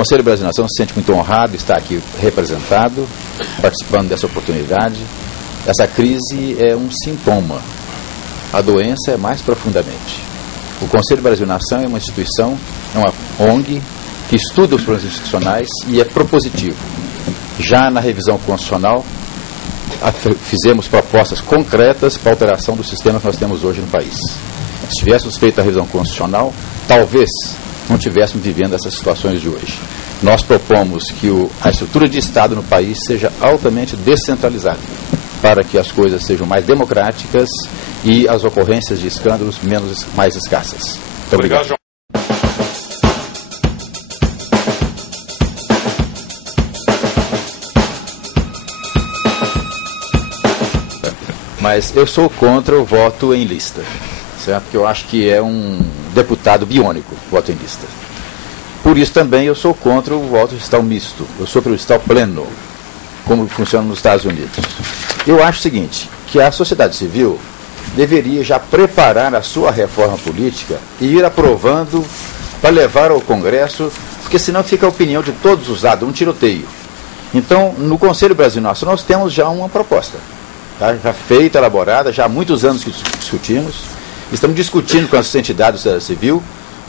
Conselho Brasil Nação se sente muito honrado de estar aqui representado, participando dessa oportunidade. Essa crise é um sintoma. A doença é mais profundamente. O Conselho Brasil Nação é uma instituição, é uma ONG, que estuda os problemas institucionais e é propositivo. Já na revisão constitucional, fizemos propostas concretas para a alteração do sistema que nós temos hoje no país. Se tivéssemos feito a revisão constitucional, talvez não estivéssemos vivendo essas situações de hoje. Nós propomos que a estrutura de Estado no país seja altamente descentralizada, para que as coisas sejam mais democráticas e as ocorrências de escândalos mais escassas. Muito obrigado, João. Mas eu sou contra o voto em lista, certo? Porque eu acho que é um deputado biônico, voto em lista. Por isso também eu sou contra o voto digital misto. Eu sou pelo digital pleno, como funciona nos Estados Unidos. Eu acho o seguinte, que a sociedade civil deveria já preparar a sua reforma política e ir aprovando para levar ao Congresso, porque senão fica a opinião de todos os lados, um tiroteio. Então, no Conselho Brasil Nação, nós temos já uma proposta. Tá? Já feita, elaborada, já há muitos anos que discutimos. Estamos discutindo com as entidades da civil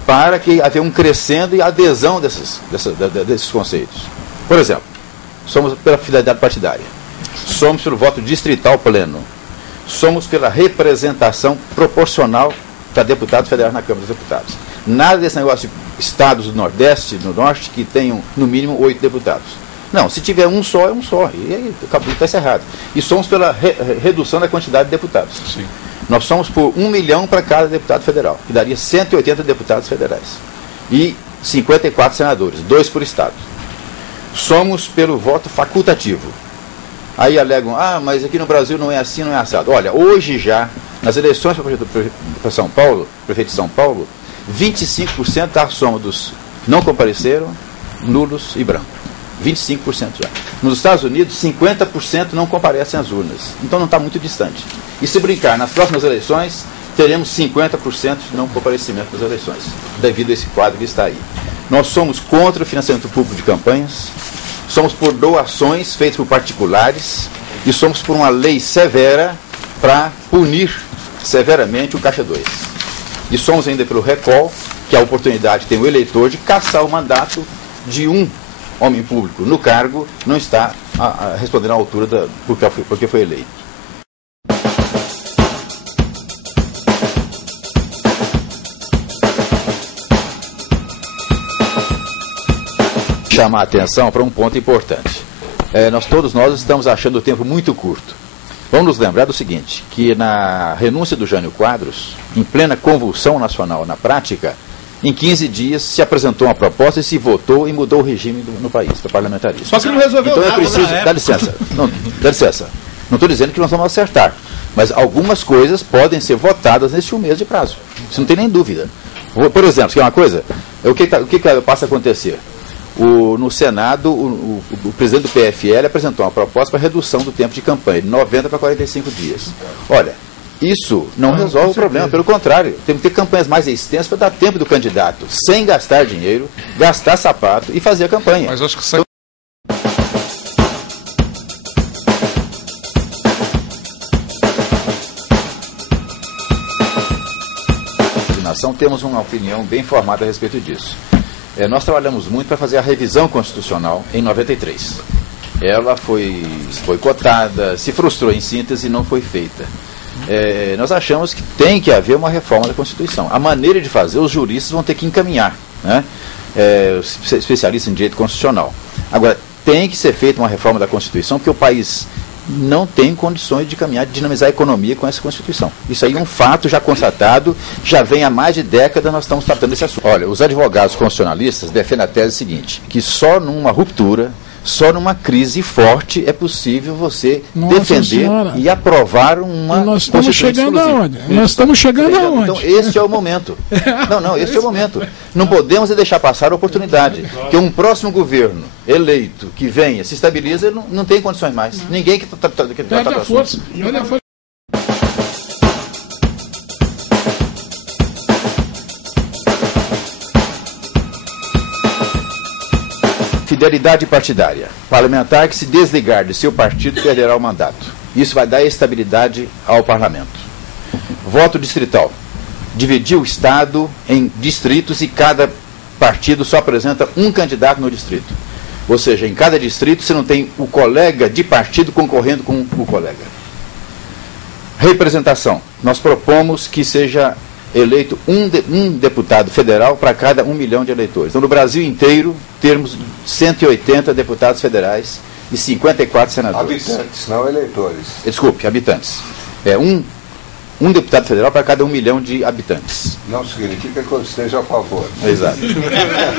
para que haja um crescendo e adesão desses conceitos. Por exemplo, somos pela fidelidade partidária, somos pelo voto distrital pleno, somos pela representação proporcional para deputados federais na Câmara dos Deputados. Nada desse negócio de estados do Nordeste, do Norte, que tenham no mínimo 8 deputados. Não, se tiver um só, é um só. E aí o capítulo está encerrado. E somos pela redução da quantidade de deputados. Sim. Nós somos por 1 milhão para cada deputado federal, que daria 180 deputados federais. E 54 senadores, 2 por estado. Somos pelo voto facultativo. Aí alegam, mas aqui no Brasil não é assim, não é assado. Olha, hoje já, nas eleições para São Paulo, prefeito de São Paulo, 25% da soma dos não compareceram, nulos e brancos. 25% já. Nos Estados Unidos, 50% não comparecem às urnas. Então não está muito distante. E se brincar, nas próximas eleições, teremos 50% de não comparecimento das eleições, devido a esse quadro que está aí. Nós somos contra o financiamento público de campanhas, somos por doações feitas por particulares e somos por uma lei severa para punir severamente o Caixa 2. E somos ainda pelo recall, que é a oportunidade que tem o eleitor de cassar o mandato de um homem público no cargo, não está respondendo à altura porque foi eleito. Chamar a atenção para um ponto importante. Todos nós estamos achando o tempo muito curto. Vamos nos lembrar do seguinte, que na renúncia do Jânio Quadros, em plena convulsão nacional na prática, em 15 dias se apresentou uma proposta e se votou e mudou o regime no país, para parlamentarismo. Só que não resolveu nada. Então eu preciso, dá licença, dá licença. Não estou dizendo que nós vamos acertar, mas algumas coisas podem ser votadas nesse 1 mês de prazo. Isso não tem nem dúvida. Por exemplo, quer uma coisa? O que passa a acontecer? No Senado, o presidente do PFL apresentou uma proposta para redução do tempo de campanha, de 90 para 45 dias. Olha, isso não resolve o problema, pelo contrário, temos que ter campanhas mais extensas para dar tempo do candidato, sem gastar dinheiro, gastar sapato e fazer a campanha. Mas acho que temos uma opinião bem formada a respeito disso. Nós trabalhamos muito para fazer a revisão constitucional em 93. Ela foi boicotada, se frustrou em síntese e não foi feita. Nós achamos que tem que haver uma reforma da Constituição. A maneira de fazer, os juristas vão ter que encaminhar, né? Os especialistas em direito constitucional. Agora, tem que ser feita uma reforma da Constituição, porque o país não tem condições de caminhar, de dinamizar a economia com essa Constituição. Isso aí é um fato já constatado, já vem há mais de década nós estamos tratando desse assunto. Olha, os advogados constitucionalistas defendem a tese seguinte, que só numa ruptura, só numa crise forte é possível você defender e aprovar uma nós estamos chegando aonde? Nós estamos chegando aonde? Então, esse é o momento. Esse é o momento. Não podemos deixar passar a oportunidade. Que um próximo governo eleito que venha, se estabiliza, não tem condições mais. Ninguém que trata do assunto. Fidelidade partidária. Parlamentar que se desligar de seu partido perderá o mandato. Isso vai dar estabilidade ao parlamento. Voto distrital. Dividir o Estado em distritos e cada partido só apresenta um candidato no distrito. Ou seja, em cada distrito você não tem o colega de partido concorrendo com o colega. Representação. Nós propomos que seja eleito um deputado federal para cada 1 milhão de eleitores. Então, no Brasil inteiro, termos 180 deputados federais e 54 senadores. Habitantes, não eleitores. Desculpe, habitantes. É um deputado federal para cada 1 milhão de habitantes. Não significa que eu esteja a favor. Exato.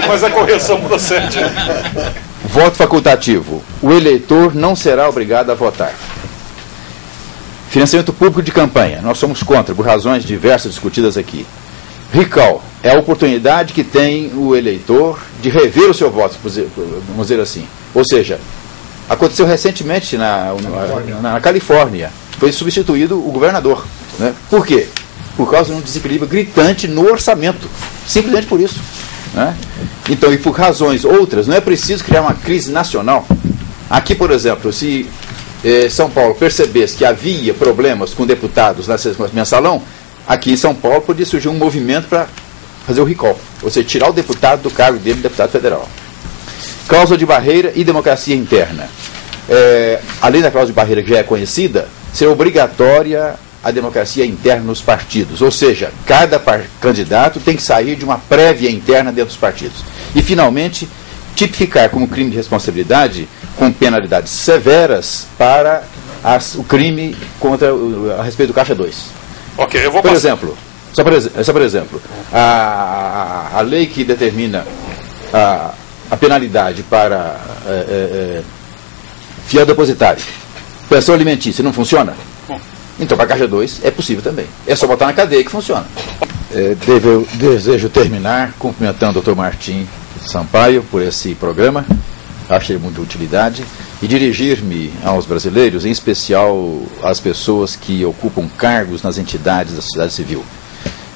Mas a correção procede. Voto facultativo. O eleitor não será obrigado a votar. Financiamento público de campanha. Nós somos contra, por razões diversas discutidas aqui. Recall. É a oportunidade que tem o eleitor de rever o seu voto, vamos dizer assim. Ou seja, aconteceu recentemente na Califórnia. Foi substituído o governador. Né? Por quê? Por causa de um desequilíbrio gritante no orçamento. Simplesmente por isso. Né? Então, e por razões outras, não é preciso criar uma crise nacional. Aqui, por exemplo, se São Paulo percebesse que havia problemas com deputados na sessão mensalão, aqui em São Paulo podia surgir um movimento para fazer o recall, ou seja, tirar o deputado do cargo dele de deputado federal. Cláusula de barreira e democracia interna. Além da cláusula de barreira que já é conhecida, ser obrigatória a democracia interna nos partidos, ou seja, cada candidato tem que sair de uma prévia interna dentro dos partidos. E, finalmente, tipificar como crime de responsabilidade com penalidades severas para o crime a respeito do Caixa 2. Ok, eu vou Por exemplo, só por exemplo, a lei que determina a penalidade para fiel depositário, pensão alimentícia, não funciona? Então, para a Caixa 2 é possível também. É só botar na cadeia que funciona. Desejo terminar cumprimentando o Dr. Martim Sampaio por esse programa. Achei muita utilidade. E dirigir-me aos brasileiros, em especial às pessoas que ocupam cargos nas entidades da sociedade civil.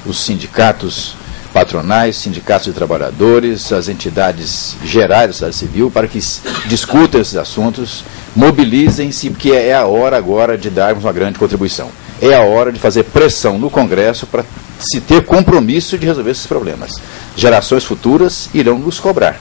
Os sindicatos patronais, sindicatos de trabalhadores, as entidades gerais da sociedade civil, para que discutam esses assuntos, mobilizem-se, porque é a hora agora de darmos uma grande contribuição. É a hora de fazer pressão no Congresso para se ter compromisso de resolver esses problemas. Gerações futuras irão nos cobrar.